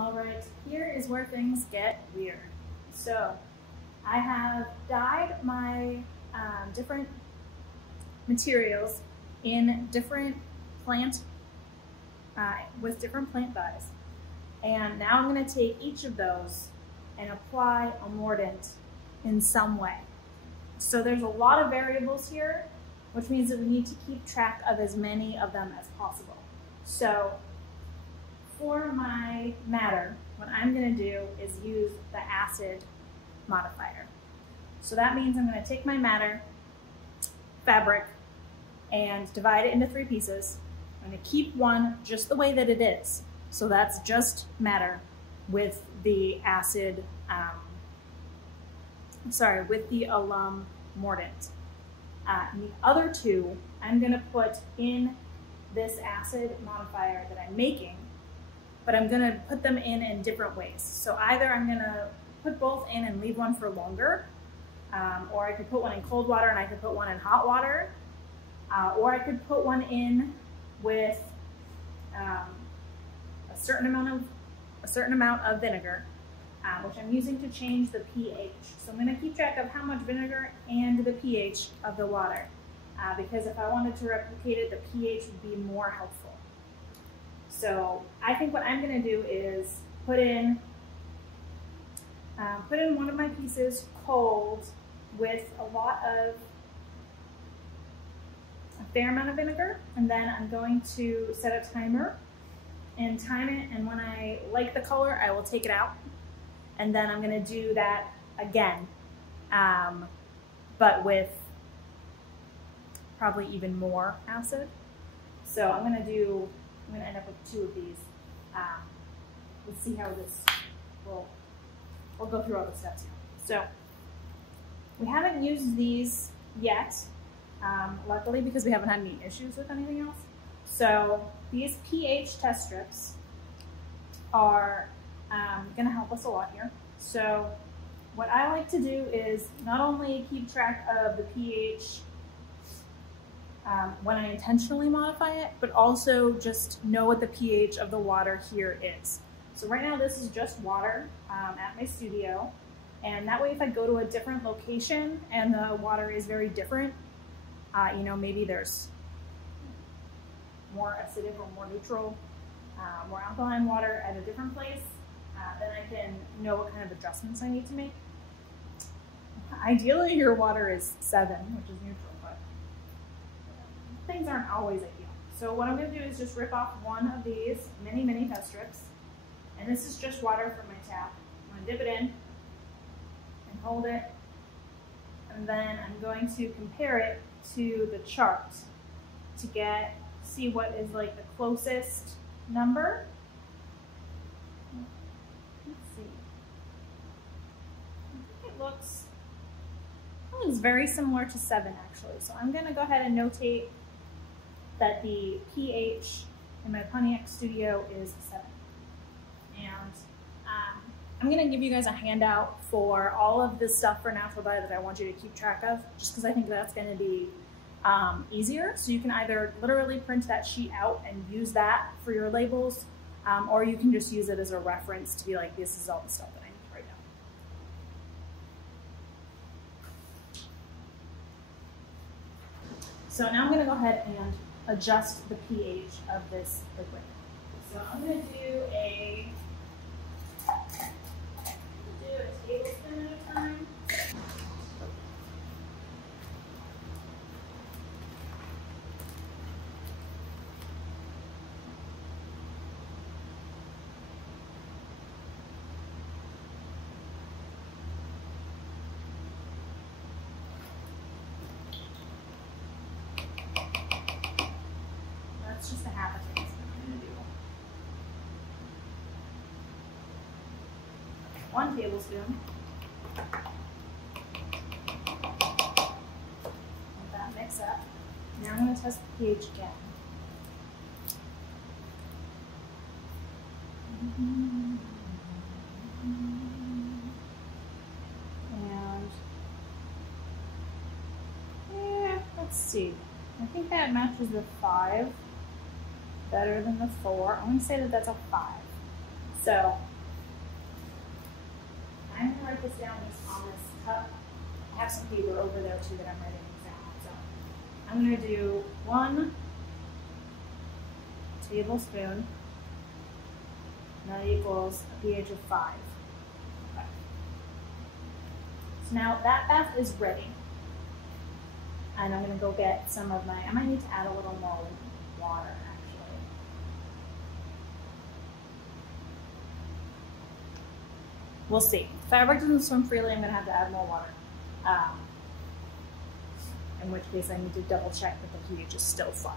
All right, here is where things get weird. So I have dyed my different materials in different plant, with different plant dyes. And now I'm gonna take each of those and apply a mordant in some way. So there's a lot of variables here, which means that we need to keep track of as many of them as possible. So for my madder, what I'm gonna do is use the acid modifier. So that means I'm gonna take my madder fabric and divide it into 3 pieces. I'm gonna keep one just the way that it is. So that's just madder with the acid, with the alum mordant. And the other 2, I'm gonna put in this acid modifier that I'm making, but I'm gonna put them in different ways. So either I'm gonna put both in and leave one for longer, or I could put one in cold water and I could put one in hot water, or I could put one in with a certain amount of vinegar, which I'm using to change the pH. So I'm gonna keep track of how much vinegar and the pH of the water, because if I wanted to replicate it, the pH would be more helpful. So I think what I'm gonna do is put in one of my pieces cold with a fair amount of vinegar, and then I'm going to set a timer and time it, and when I like the color, I will take it out, and then I'm gonna do that again, but with probably even more acid. So I'm gonna end up with 2 of these. Let's see how this we'll go through all the steps here. So we haven't used these yet, luckily, because we haven't had any issues with anything else. So these pH test strips are gonna help us a lot here. So what I like to do is not only keep track of the pH when I intentionally modify it, but also just know what the pH of the water here is. So right now this is just water at my studio, and that way if I go to a different location and the water is very different, maybe there's more acidic or more neutral, more alkaline water at a different place, then I can know what kind of adjustments I need to make. Ideally your water is 7, which is neutral, but things aren't always ideal. So what I'm going to do is just rip off one of these mini test strips, and this is just water from my tap. I'm going to dip it in and hold it, and then I'm going to compare it to the chart to see what is like the closest number. Let's see. I think it looks very similar to 7 actually. So I'm going to go ahead and notate that the pH in my Pontiac Studio is 7. And I'm going to give you guys a handout for all of this stuff for natural dye that I want you to keep track of, just because I think that's going to be easier. So you can either literally print that sheet out and use that for your labels, or you can just use it as a reference to be like, this is all the stuff that I need right now. So now I'm going to go ahead and adjust the pH of this liquid. So I'm going to do a tablespoon at a time. Just a half a tablespoon I'm going to do. 1 tablespoon. Let that mix up. Now I'm going to test the pH again. And let's see. I think that matches the 5. Better than the 4. I'm going to say that that's a 5. So I'm gonna write this down just on this cup. I have some paper over there too that I'm writing these down. So I'm gonna do 1 tablespoon, and that equals a pH of 5. Okay. So now that bath is ready. And I'm gonna go get some of my, I might need to add a little more water actually. We'll see. If fabric doesn't swim freely, I'm gonna have to add more water. In which case I need to double check that the pH is still 5.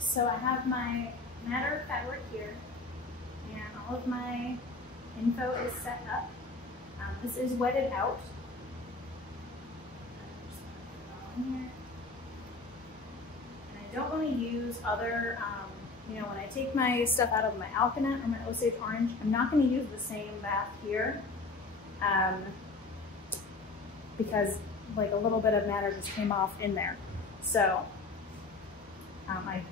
So I have my matter fabric here, and all of my info is set up. This is wetted out. And I don't want to use other, you know, when I take my stuff out of my Alkanet or my Osage Orange, I'm not going to use the same bath here because like a little bit of matter just came off in there. So,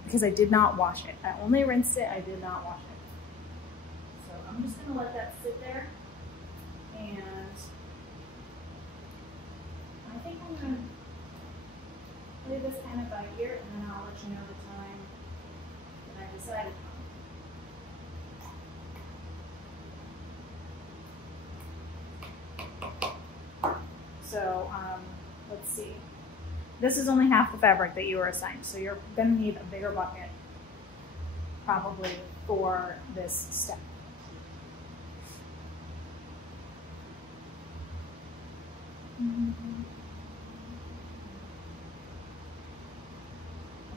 because I did not wash it. I only rinsed it, I did not wash it. So I'm just going to let that sit there, and I think I'm going to leave this kind of by here, and then I'll let you know the time that I decided on. So let's see. This is only half the fabric that you were assigned, so you're going to need a bigger bucket probably for this step. To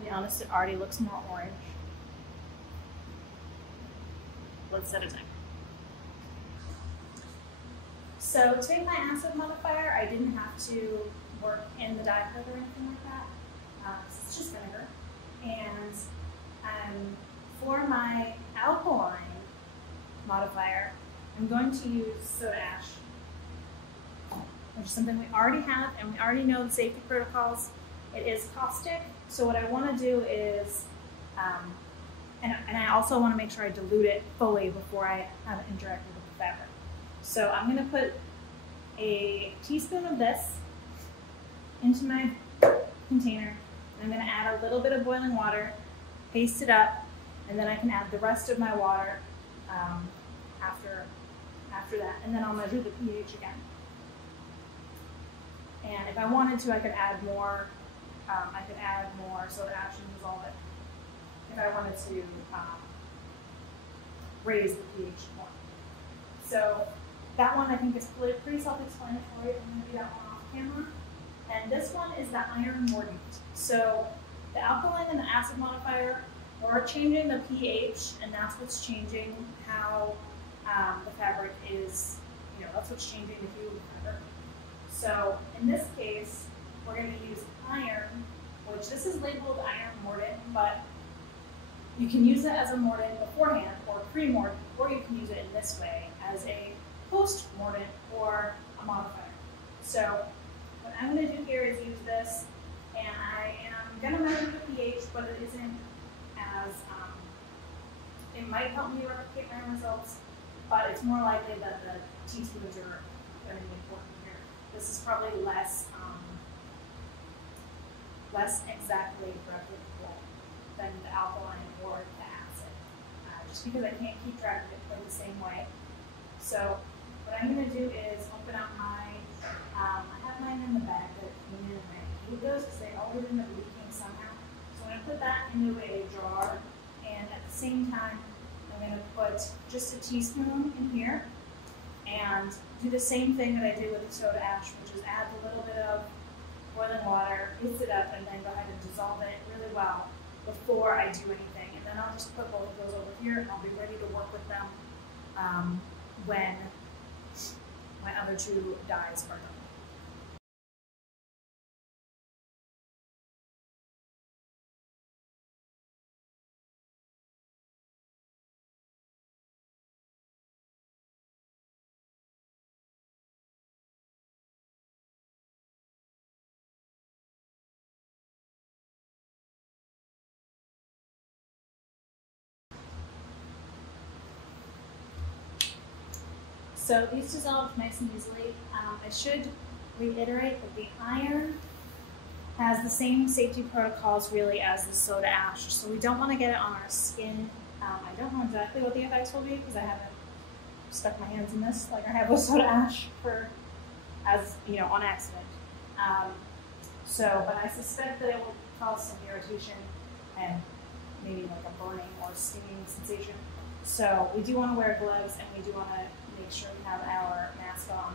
be honest, it already looks more orange. Let's set a timer. So to make my acid modifier, I didn't have to work in the dye plug or anything like that. It's just vinegar. And for my alkaline modifier, I'm going to use soda ash, which is something we already have, and we already know the safety protocols. It is caustic, so what I want to do is, and I also want to make sure I dilute it fully before I have it interacted with the fabric. So I'm going to put a teaspoon of this into my container, and I'm going to add a little bit of boiling water, paste it up, and then I can add the rest of my water after that, and then I'll measure the pH again. And if I wanted to, I could add more. Soda ash and dissolve it if I wanted to raise the pH more. So that one I think is pretty self-explanatory. I'm going to do that one off camera. And this one is the iron mordant. So the alkaline and the acid modifier are changing the pH, and that's what's changing how the fabric is, you know, that's what's changing the hue of the fabric. So in this case, we're going to use iron, which this is labeled iron mordant, but you can use it as a mordant beforehand or pre-mordant, or you can use it in this way as a post-mordant or a modifier. So what I'm going to do here is use this, and I am going to measure the pH, but it isn't as, it might help me replicate my results, but it's more likely that the teaspoons are going to be important here. This is probably less exactly replicable than the alkaline or the acid, just because I can't keep track of it quite the same way. So what I'm going to do is open up my, I have mine in the bag that came in, and I hate those because they always end up leaking somehow. So I'm going to put that into a jar, and at the same time, I'm going to put just a teaspoon in here and do the same thing that I did with the soda ash, which is add a little bit of boiling water, mix it up, and then go ahead and dissolve it really well before I do anything. And then I'll just put both of those over here, and I'll be ready to work with them when my other two dyes are done. So these dissolved nice and easily. I should reiterate that the iron has the same safety protocols really as the soda ash. So we don't want to get it on our skin. I don't know exactly what the effects will be because I haven't stuck my hands in this like I have with soda ash on accident. But I suspect that it will cause some irritation and maybe like a burning or stinging sensation. So we do want to wear gloves and we do want to make sure we have our mask on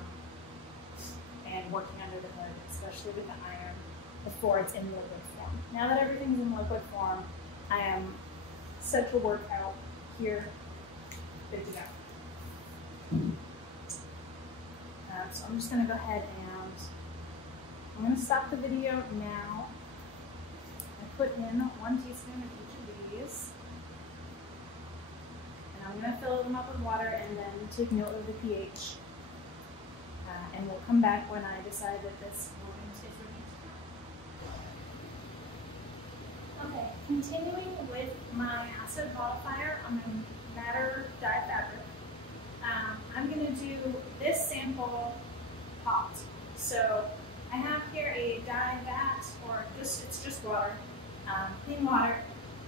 and working under the hood, especially with the iron, before it's in liquid form. Now that everything's in liquid form, I am set to work out here, good to go. So I'm just going to go ahead and I'm going to stop the video now. I put in 1 teaspoon of each of these. And I'm going to fill them up with water and then take note of the pH. And we'll come back when I decide that this moment is ready to go. Okay, continuing with my acid modifier on my Matter dye fabric. I'm going to do this sample popped. So I have here a dye vat, or it's just water, clean water,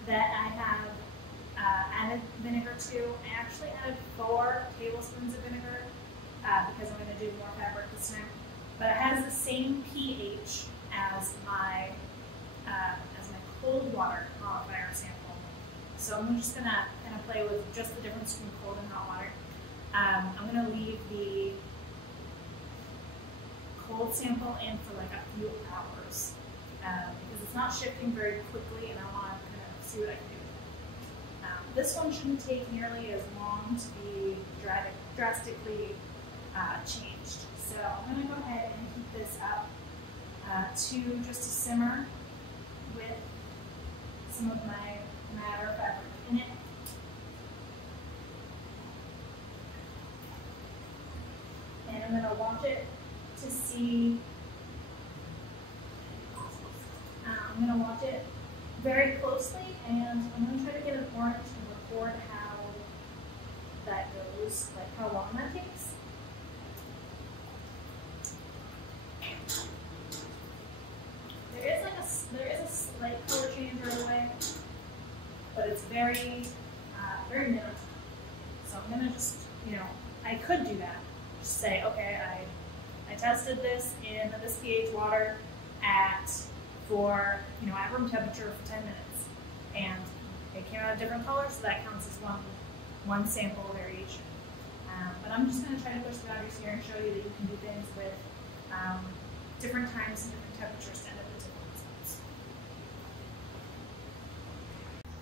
that I have added vinegar to. I actually added 4 tablespoons of vinegar because I'm going to do more fabric this time. But it has the same pH as my cold water modifier sample. So I'm just going to kind of play with just the difference between cold and hot water. I'm going to leave the cold sample in for like a few hours because it's not shifting very quickly and I want to kind of see what I can do. This one shouldn't take nearly as long to be drastically changed. So I'm going to go ahead and heat this up to just a simmer with some of my Matter fabric in it. And I'm going to watch it to see, I'm going to watch it very closely and I'm going to try to get an orange and record how that goes, like how long that takes. There is a slight color change right away, but it's very minimal. So I'm going to just, I could do that. Just say, okay, I tested this in this pH water at room temperature for 10 minutes, and it came out a different color, so that counts as one sample variation. But I'm just going to try to push the boundaries here and show you that you can do things with different times and different temperatures to end up with different results.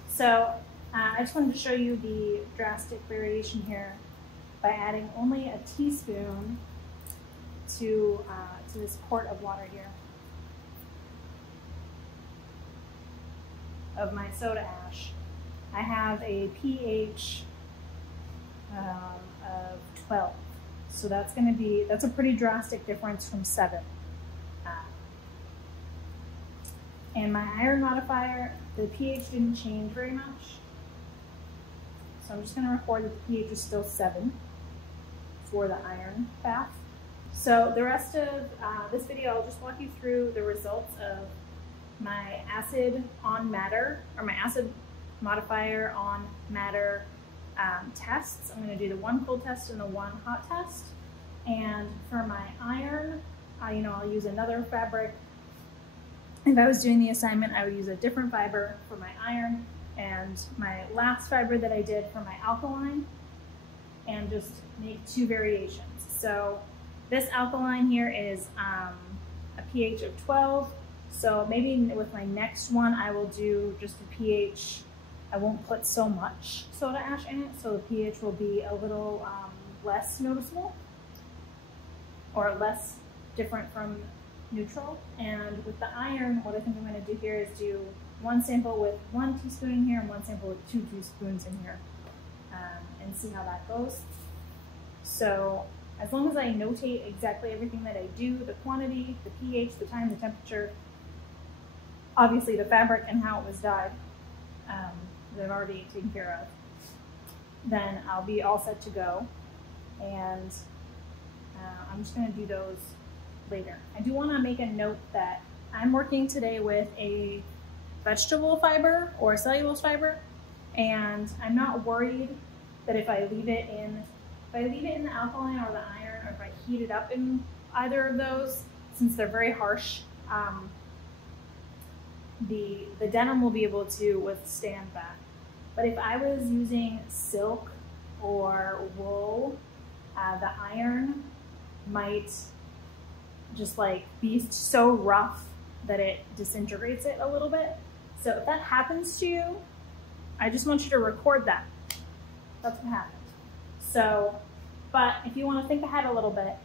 So I just wanted to show you the drastic variation here by adding only a teaspoon to this quart of water here of my soda ash. I have a pH of 12, so that's a pretty drastic difference from 7. And my iron modifier, the pH didn't change very much, so I'm just going to record that the pH is still 7 for the iron bath. So the rest of this video, I'll just walk you through the results of my acid on Matter, or my acid modifier on Matter tests. I'm going to do the 1 cold test and the 1 hot test. And for my iron, I'll use another fabric. If I was doing the assignment, I would use a different fiber for my iron and my last fiber that I did for my alkaline, and just make 2 variations. So this alkaline here is a pH of 12. So maybe with my next one, I will do just a pH. I won't put so much soda ash in it, so the pH will be a little less noticeable or less different from neutral. And with the iron, what I think I'm going to do here is do 1 sample with 1 teaspoon in here and 1 sample with 2 teaspoons in here, and see how that goes. So as long as I notate exactly everything that I do, the quantity, the pH, the time, the temperature, obviously the fabric and how it was dyed, that I've already taken care of, then I'll be all set to go. And I'm just going to do those later. I do want to make a note that I'm working today with a vegetable fiber or cellulose fiber, and I'm not worried that if I leave it in the alkaline or the iron, or if I heat it up in either of those, since they're very harsh, the denim will be able to withstand that. But if I was using silk or wool, the iron might just like be so rough that it disintegrates it a little bit. So if that happens to you, I just want you to record that. That's what happened. So, but if you want to think ahead a little bit,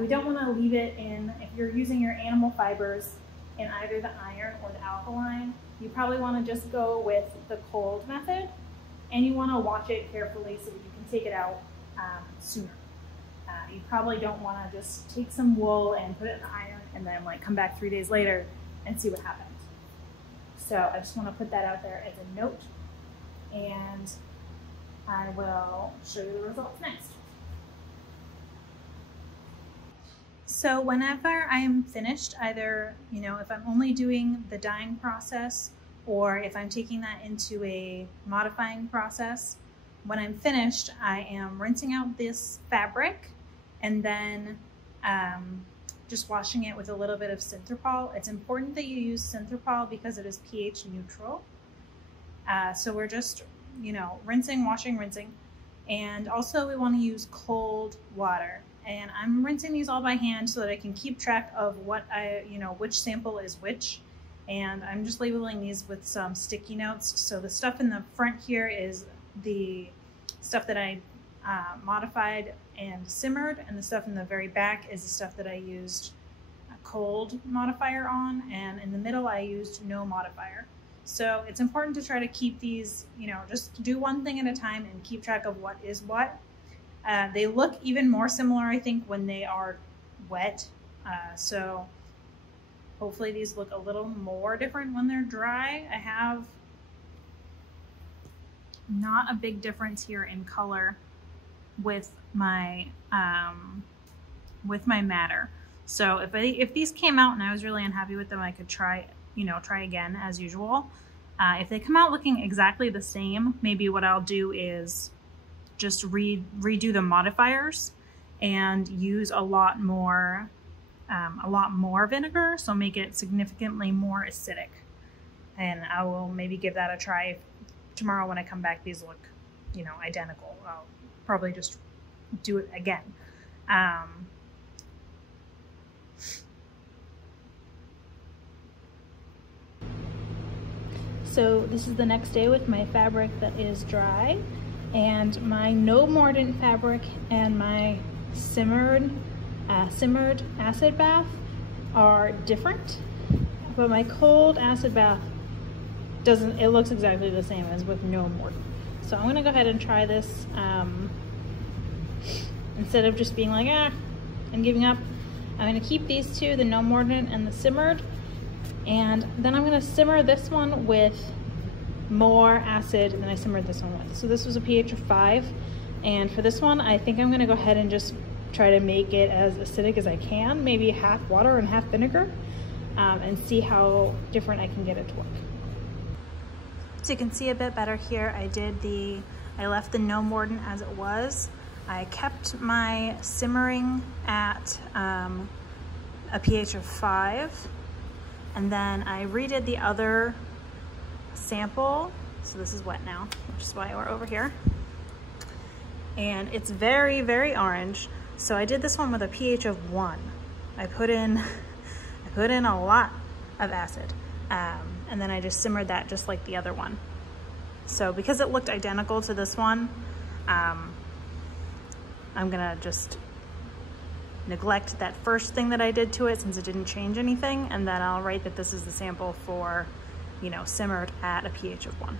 we don't want to leave it in, if you're using your animal fibers in either the iron or the alkaline, you probably want to just go with the cold method, and you want to watch it carefully so that you can take it out sooner. You probably don't want to just take some wool and put it in the iron and then like come back 3 days later and see what happened. So I just want to put that out there as a note, and I will show you the results next. So whenever I'm finished, either, if I'm only doing the dyeing process or if I'm taking that into a modifying process, when I'm finished, I am rinsing out this fabric and then just washing it with a little bit of Synthropol. It's important that you use Synthropol because it is pH neutral. So we're just, rinsing, washing, rinsing. And also we want to use cold water. And I'm rinsing these all by hand so that I can keep track of what which sample is which. And I'm just labeling these with some sticky notes. So the stuff in the front here is the stuff that I modified and simmered, and the stuff in the very back is the stuff that I used a cold modifier on, and in the middle I used no modifier. So it's important to try to keep these, just do one thing at a time and keep track of what is what. They look even more similar, I think, when they are wet. So hopefully these look a little more different when they're dry. I have not a big difference here in color with my matter. So if these came out and I was really unhappy with them, I could try again as usual. If they come out looking exactly the same, maybe what I'll do is just redo the modifiers and use a lot more vinegar, so make it significantly more acidic. And I will maybe give that a try. Tomorrow when I come back, these look, identical. I'll probably just do it again. So this is the next day with my fabric that is dry, and my no mordant fabric and my simmered acid bath are different, but my cold acid bath doesn't, it looks exactly the same as with no mordant. So I'm gonna go ahead and try this instead of just being like, and giving up. I'm gonna keep these two, the no mordant and the simmered, and then I'm gonna simmer this one with more acid than I simmered this one with. So this was a pH of 5, and for this one I think I'm gonna go ahead and just try to make it as acidic as I can, maybe half water and half vinegar, and see how different I can get it to work. So you can see a bit better here, I left the no mordant as it was. I kept my simmering at a pH of 5, and then I redid the other sample. So this is wet now, which is why we're over here. And it's very, very orange. So I did this one with a pH of 1. I put in a lot of acid. And then I just simmered that just like the other one. So because it looked identical to this one, I'm gonna just neglect that first thing that I did to it since it didn't change anything, and then I'll write that this is the sample for, simmered at a pH of 1.